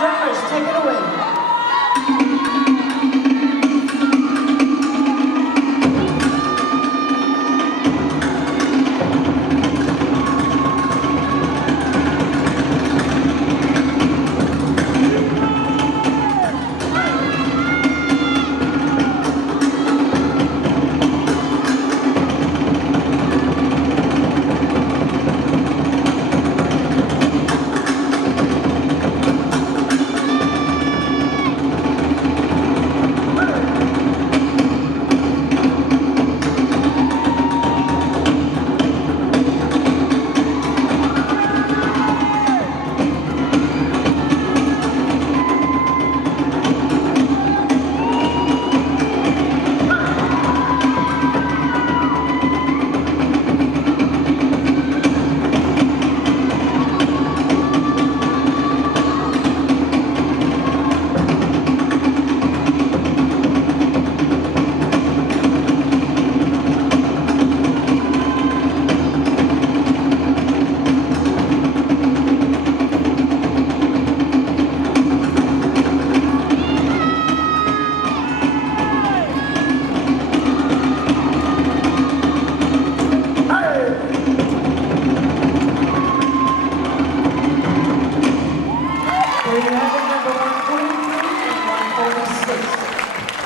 Drummers, take it away.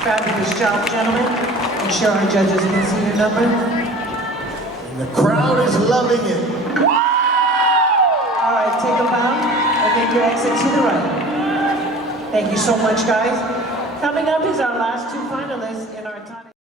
Fabulous job, gentlemen. Make sure our judges can see your number. And the crowd is loving it. All right, take a bow and make your exit to the right. Thank you so much, guys. Coming up is our last two finalists in our time.